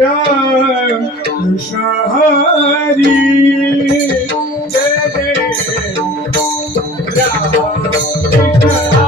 राम कृष्ण हरी जय जय राम कृष्ण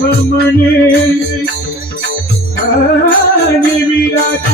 शुभमणि हरि विराट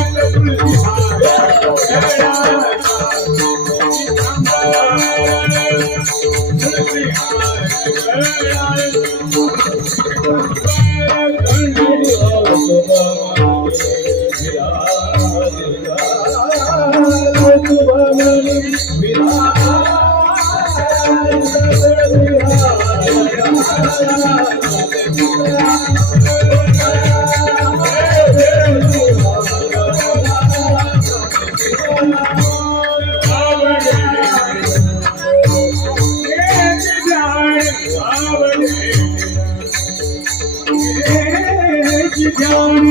Jones.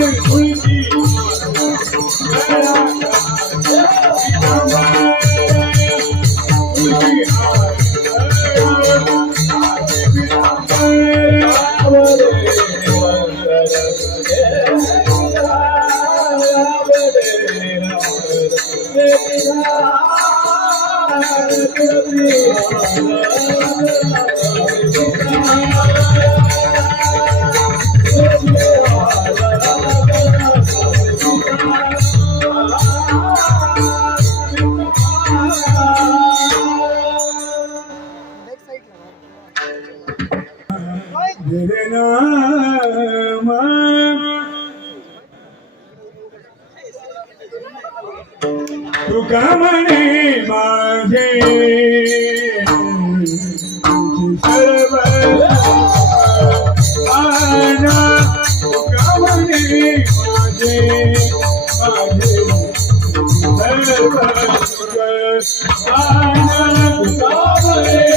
तेरे तुका म्हणे माझे? सर्व आना. तुका म्हणे माझे? माझे. सर्व आना तुका म्हणे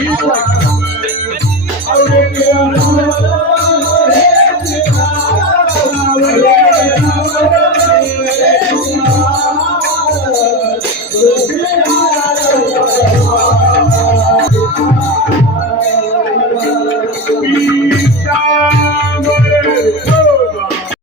you